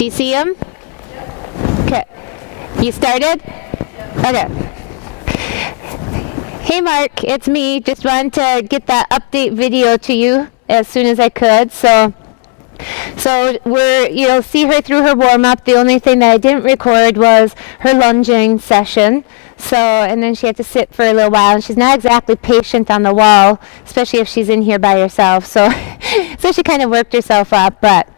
Do you see him? Okay. You started? Okay. Hey Mark, it's me. Just wanted to get that update video to you as soon as I could. So you'll see her through her warm-up. The only thing that I didn't record was her lunging session. And then she had to sit for a little while, and she's not exactly patient on the wall, especially if she's in here by herself. So she kind of worked herself up, but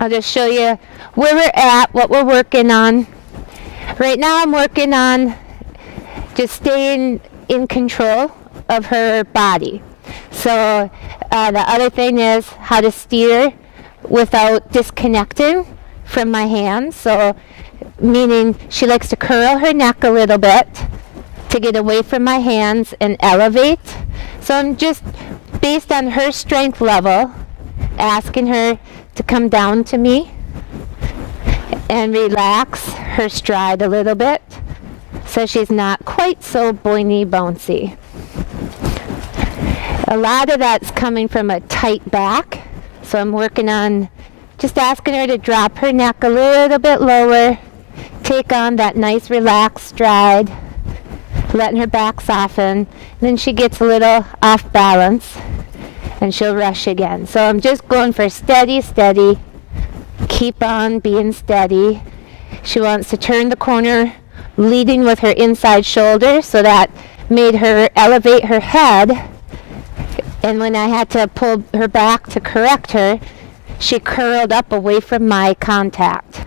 I'll just show you where we're at, what we're working on. Right now I'm working on just staying in control of her body. So the other thing is how to steer without disconnecting from my hands. So meaning she likes to curl her neck a little bit to get away from my hands and elevate. So I'm just, based on her strength level, asking her to come down to me and relax her stride a little bit so she's not quite so boiny bouncy. A lot of that's coming from a tight back, so I'm working on just asking her to drop her neck a little bit lower, take on that nice relaxed stride, letting her back soften. Then she gets a little off balance and she'll rush again. So I'm just going for steady, steady. Keep on being steady. She wants to turn the corner, leading with her inside shoulder, so that made her elevate her head. And when I had to pull her back to correct her, she curled up away from my contact.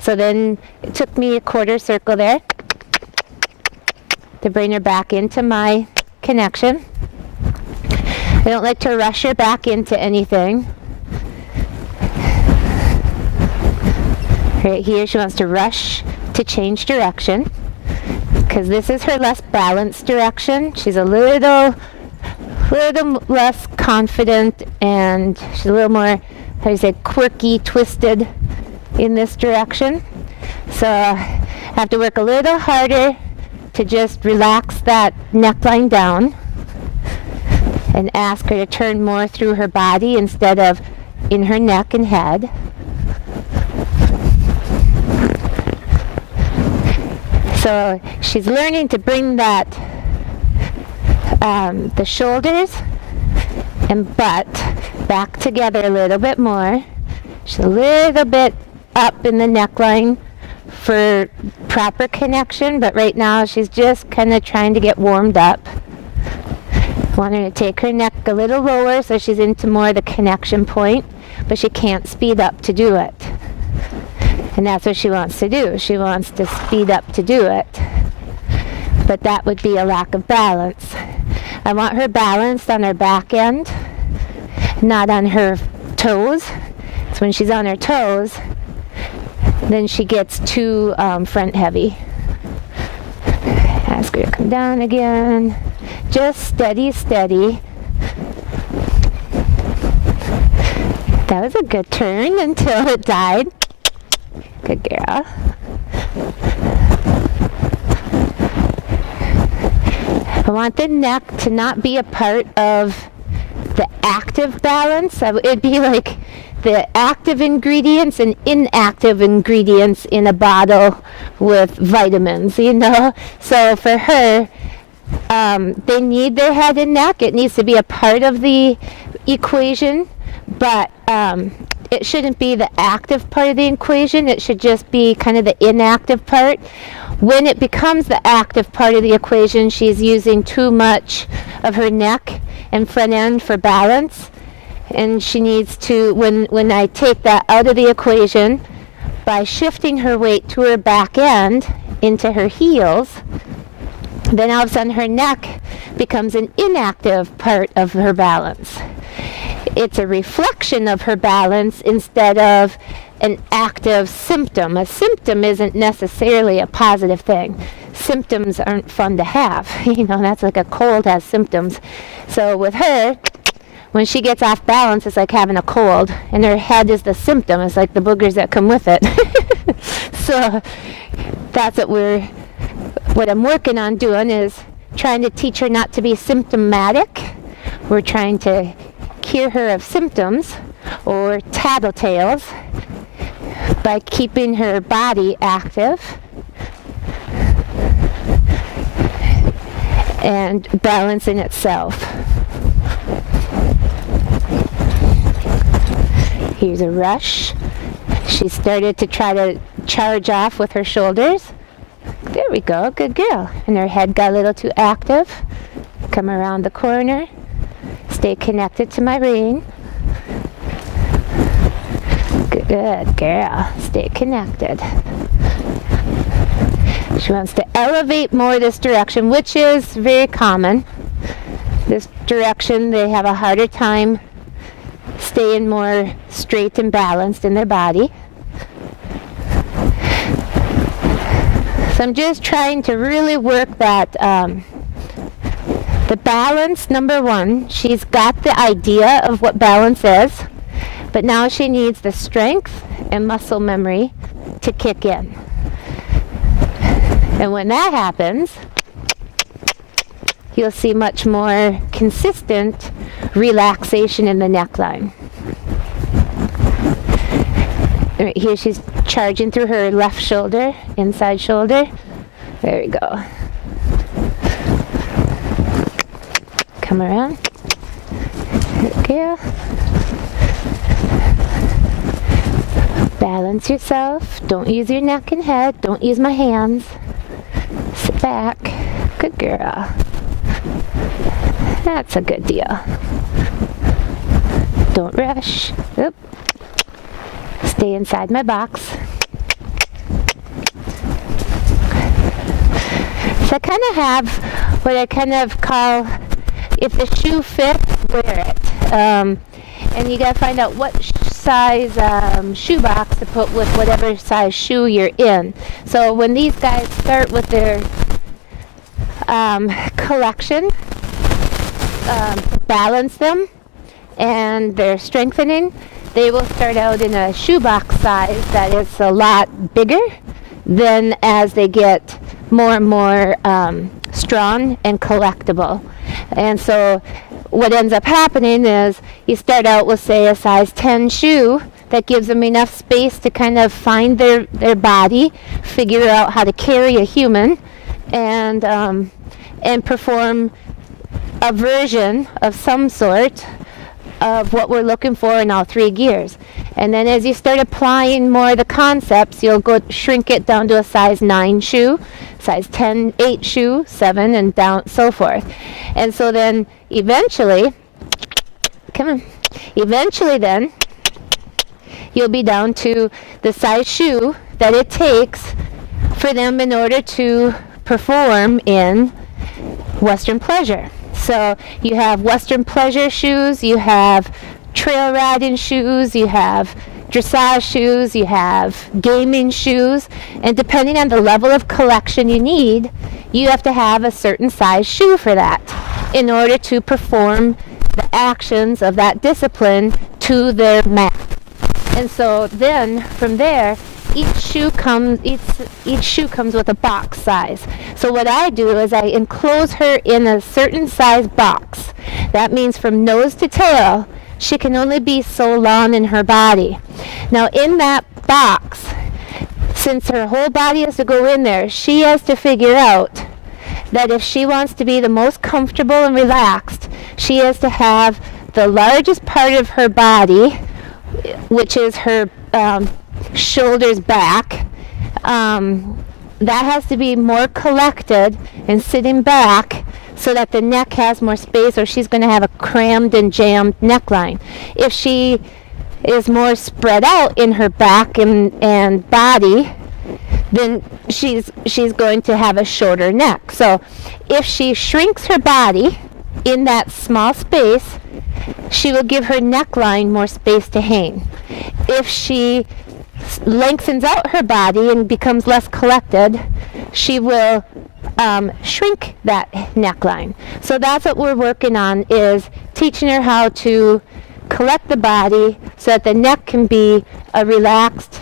So then it took me a quarter circle there to bring her back into my connection. I don't like to rush her back into anything. Right here, she wants to rush to change direction because this is her less balanced direction. She's a little less confident, and she's a little more, how do you say, quirky, twisted in this direction. So I have to work a little harder to just relax that neckline down and ask her to turn more through her body instead of in her neck and head. So she's learning to bring that, the shoulders and butt back together a little bit more. She's a little bit up in the neckline for proper connection, but right now she's just kind of trying to get warmed up. I want her to take her neck a little lower so she's into more of the connection point, but she can't speed up to do it. And that's what she wants to do. She wants to speed up to do it. But that would be a lack of balance. I want her balanced on her back end, not on her toes. So when she's on her toes, then she gets too front heavy. Ask her to come down again. Just steady, steady. That was a good turn until it died. Good girl. I want the neck to not be a part of the active balance. It'd be like the active ingredients and inactive ingredients in a bottle with vitamins, you know? So for her, they need their head and neck. It needs to be a part of the equation, but it shouldn't be the active part of the equation. It should just be kind of the inactive part. When it becomes the active part of the equation, she's using too much of her neck and front end for balance. And she needs to, when I take that out of the equation, by shifting her weight to her back end into her heels, then all of a sudden her neck becomes an inactive part of her balance. It's a reflection of her balance instead of an active symptom. A symptom isn't necessarily a positive thing. Symptoms aren't fun to have. You know, that's like a cold has symptoms. So with her, when she gets off balance, it's like having a cold, and her head is the symptom. It's like the boogers that come with it. So that's what I'm working on doing, is trying to teach her not to be symptomatic. We're trying to cure her of symptoms or tattletales by keeping her body active and balancing itself. Here's a rush. She started to try to charge off with her shoulders. There we go, good girl. And her head got a little too active. Come around the corner. Stay connected to my rein. Good girl. Stay connected. She wants to elevate more this direction, which is very common. This direction, they have a harder time staying more straight and balanced in their body. So I'm just trying to really work that, the balance, number one. She's got the idea of what balance is, but now she needs the strength and muscle memory to kick in. And when that happens, you'll see much more consistent relaxation in the neckline. Right here she's charging through her left shoulder, inside shoulder. There we go. Come around. Okay. Balance yourself. Don't use your neck and head. Don't use my hands. Sit back. Good girl. That's a good deal. Don't rush. Oop. Stay inside my box. So I kind of have what I kind of call, if the shoe fits, wear it. And you got to find out what size shoe box to put with whatever size shoe you're in. So when these guys start with their collection, to balance them and they're strengthening, they will start out in a shoebox size that is a lot bigger. Then as they get more and more strong and collectible. And so what ends up happening is you start out with, say, a size 10 shoe that gives them enough space to kind of find their body, figure out how to carry a human, and perform a version of some sort of what we're looking for in all three gears. And then as you start applying more of the concepts, you'll go shrink it down to a size 9 shoe, size 10, 8 shoe, 7, and down, so forth. And so then eventually, then you'll be down to the size shoe that it takes for them in order to perform in Western pleasure. So you have Western pleasure shoes, you have trail riding shoes, you have dressage shoes, you have gaming shoes, and depending on the level of collection you need, you have to have a certain size shoe for that in order to perform the actions of that discipline to their max. And so then from there, each shoe comes with a box size. So what I do is I enclose her in a certain size box. That means from nose to tail, she can only be so long in her body. Now in that box, since her whole body has to go in there, she has to figure out that if she wants to be the most comfortable and relaxed, she has to have the largest part of her body, which is her shoulders back, that has to be more collected and sitting back so that the neck has more space, or she's going to have a crammed and jammed neckline. If she is more spread out in her back and body, then she's going to have a shorter neck. So if she shrinks her body in that small space, she will give her neckline more space to hang. If she lengthens out her body and becomes less collected, she will shrink that neckline. So that's what we're working on, is teaching her how to collect the body so that the neck can be a relaxed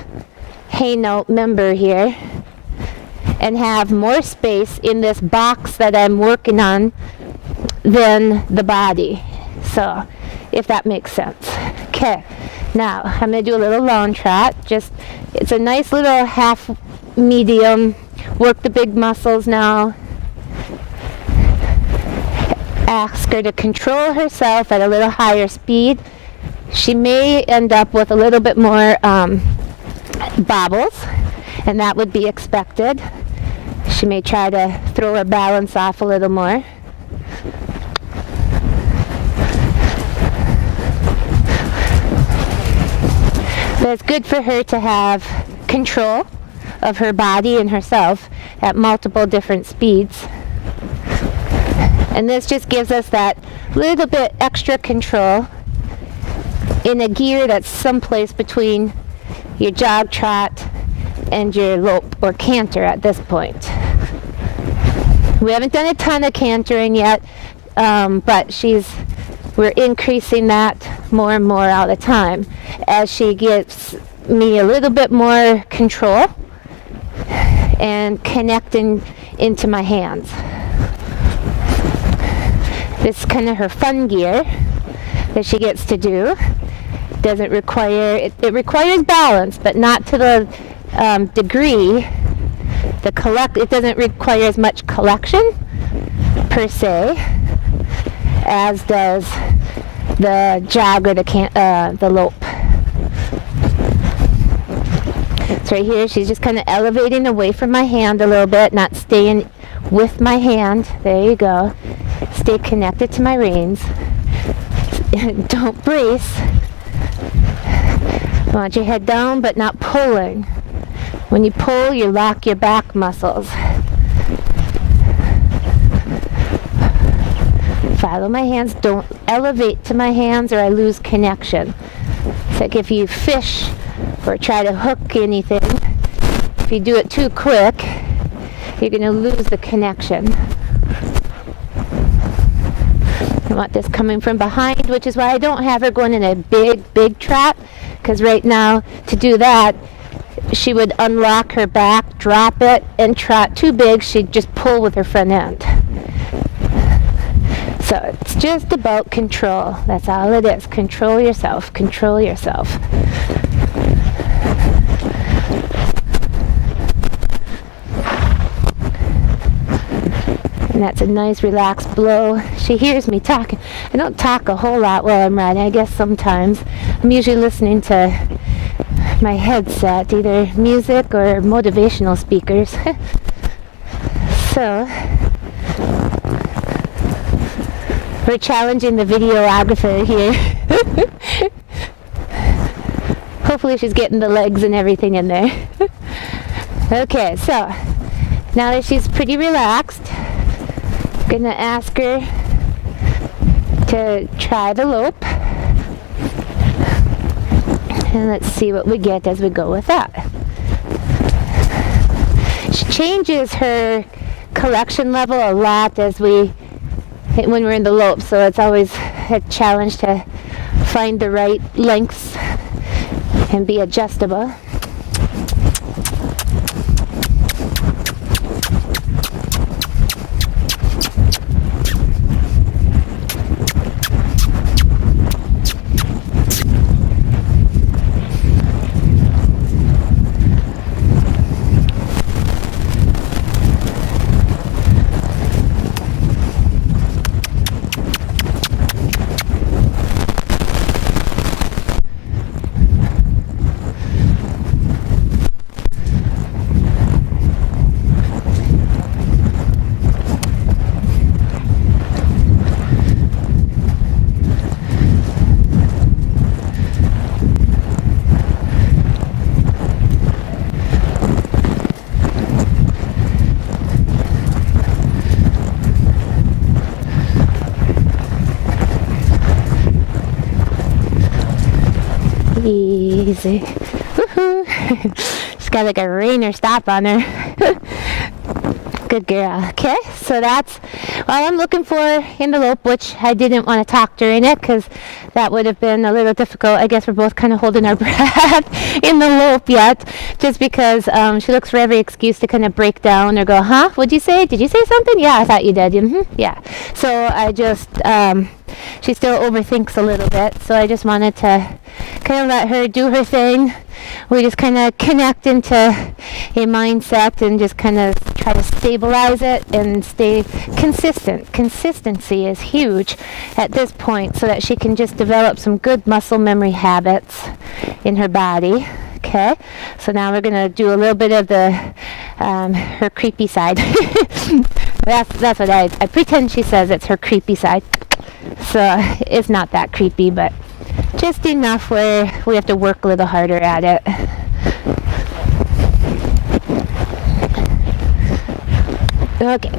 hang out member here and have more space in this box that I'm working on than the body. So if that makes sense. Okay. Now, I'm going to do a little lawn trot. It's a nice little half medium. Work the big muscles now. Ask her to control herself at a little higher speed. She may end up with a little bit more bobbles, and that would be expected. She may try to throw her balance off a little more. But it's good for her to have control of her body and herself at multiple different speeds. And this just gives us that little bit extra control in a gear that's someplace between your jog trot and your lope or canter at this point. We haven't done a ton of cantering yet, but we're increasing that more and more all the time as she gives me a little bit more control and connecting into my hands. This is kind of her fun gear that she gets to do. Doesn't require, it requires balance, but not to the degree. It doesn't require as much collection per se as does the jog or the lope. So right here, she's just kind of elevating away from my hand a little bit, not staying with my hand. There you go. Stay connected to my reins. Don't brace. I want your head down, but not pulling. When you pull, you lock your back muscles. Follow my hands. Don't elevate to my hands or I lose connection. It's like if you fish or try to hook anything, if you do it too quick, you're going to lose the connection. I want this coming from behind, which is why I don't have her going in a big trot, because right now, to do that, she would unlock her back, drop it, and trot too big. She'd just pull with her front end. So it's just about control. That's all it is. Control yourself. Control yourself. And that's a nice relaxed blow. She hears me talking. I don't talk a whole lot while I'm riding. I guess sometimes. I'm usually listening to my headset, either music or motivational speakers. So we're challenging the videographer here. Hopefully she's getting the legs and everything in there. Okay, so now that she's pretty relaxed, I'm gonna ask her to try the lope. And let's see what we get as we go with that. She changes her collection level a lot when we're in the lope, so it's always a challenge to find the right lengths and be adjustable. Easy. Woohoo! She's got like a rain or stop on her. Good girl. Okay, so that's all I'm looking for in the lope, which I didn't want to talk during it because that would have been a little difficult. I guess we're both kind of holding our breath in the lope yet, just because she looks for every excuse to kind of break down or go, huh? What'd you say? Did you say something? Yeah, I thought you did. Yeah. So I just, she still overthinks a little bit, so I just wanted to kind of let her do her thing. We just kind of connect into a mindset and just kind of try to stabilize it and stay consistent. Consistency is huge at this point so that she can just develop some good muscle memory habits in her body. Okay, so now we're going to do a little bit of the her creepy side. That's what I pretend she says it's her creepy side. So it's not that creepy, but just enough where we have to work a little harder at it. Okay,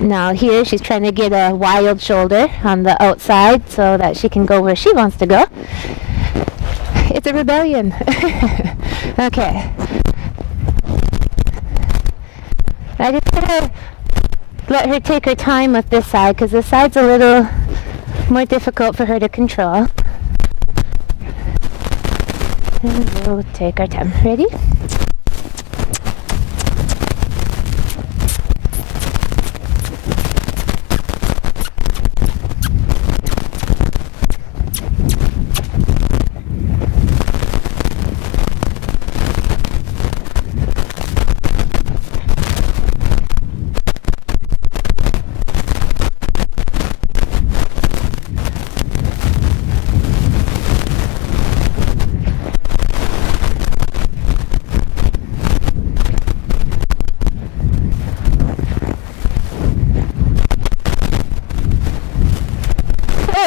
now here she's trying to get a wild shoulder on the outside so that she can go where she wants to go. It's a rebellion. Okay. I just gotta let her take her time with this side because this side's a little more difficult for her to control. And we'll take our time. Ready?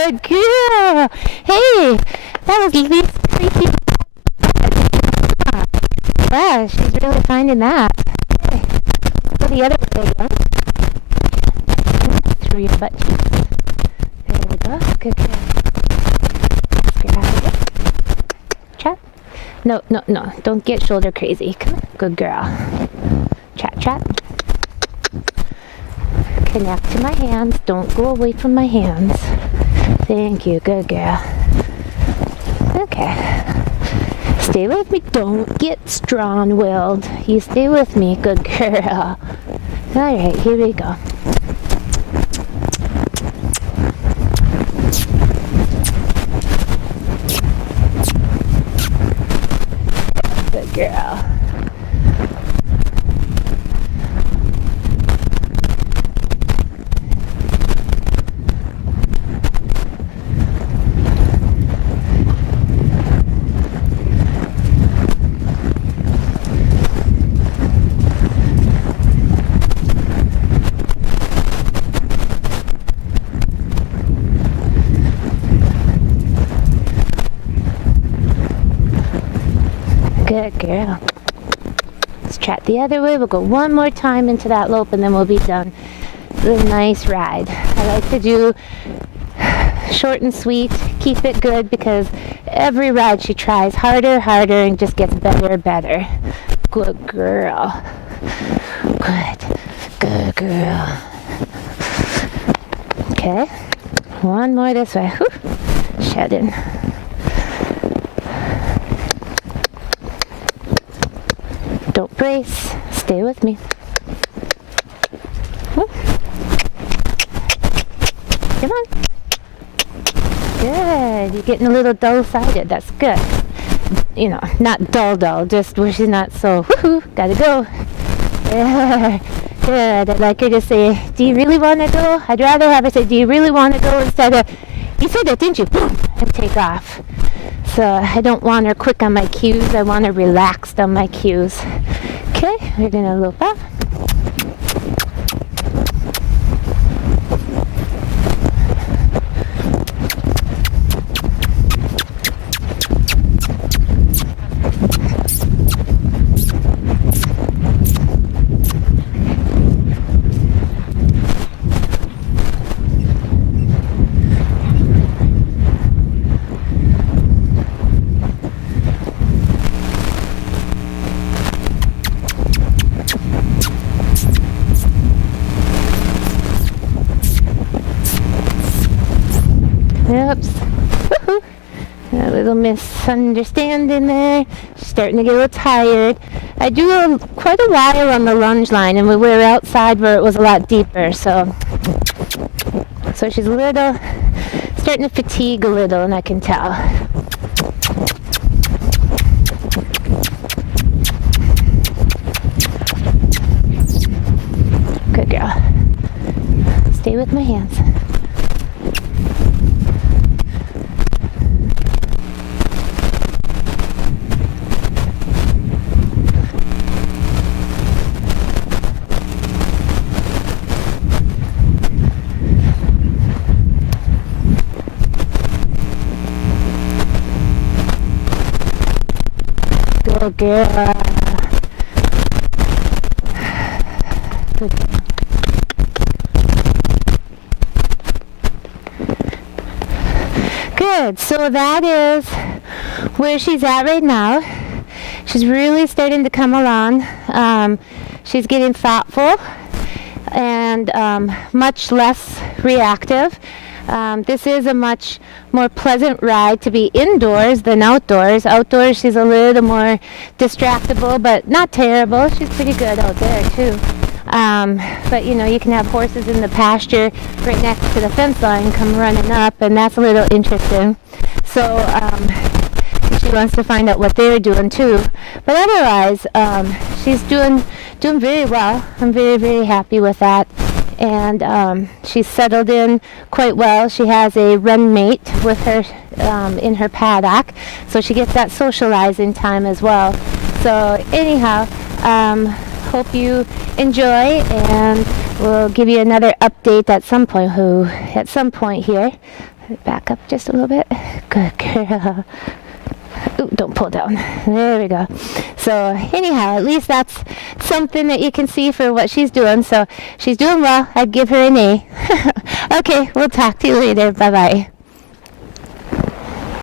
Good girl. Hey, that was the least creepy. Yeah, she's really finding that. Okay. Go the other way again. Through your butt cheeks. There we go. Good girl. Grab it. Chat. No. Don't get shoulder crazy. Come on. Good girl. Chat. Connect to my hands. Don't go away from my hands. Thank you. Good girl. Okay. Stay with me. Don't get strong-willed. You stay with me. Good girl. All right. Here we go. Good girl. Good girl. Let's chat the other way. We'll go one more time into that lope and then we'll be done. It's a nice ride. I like to do short and sweet. Keep it good because every ride she tries harder and just gets better. Good girl. Good girl. Okay. One more this way. Whew. Shedding. Don't brace. Stay with me. Whoop. Come on. Good. You're getting a little dull-sided. That's good. You know, not dull, just where she's not so, woohoo, gotta go. Yeah. Good. I'd like her to say, do you really want to go? I'd rather have her say, do you really want to go instead of, you said that, didn't you? Boom, and take off. So I don't want her quick on my cues. I want her relaxed on my cues. Okay, we're going to loop up. little misunderstanding there. She's starting to get a little tired. I do quite a while on the lunge line, and we were outside where it was a lot deeper, so she's a little, starting to fatigue a little, and I can tell. Good girl. Stay with my hands. Good girl. Good girl. Good. So that is where she's at right now. She's really starting to come along. She's getting thoughtful and much less reactive. This is a much more pleasant ride to be indoors than outdoors. Outdoors, she's a little more distractible, but not terrible. She's pretty good out there, too. But, you know, you can have horses in the pasture right next to the fence line come running up, and that's a little interesting. So she wants to find out what they're doing, too. But otherwise, she's doing very well. I'm very, very happy with that. And she's settled in quite well. She has a run mate with her in her paddock, so she gets that socializing time as well. So anyhow, hope you enjoy, and we'll give you another update at some point here. Back up just a little bit. Good girl. Ooh, don't pull down. There we go. So anyhow, at least that's something that you can see for what she's doing. So she's doing well. I'd give her an A. Okay, we'll talk to you later. Bye-bye.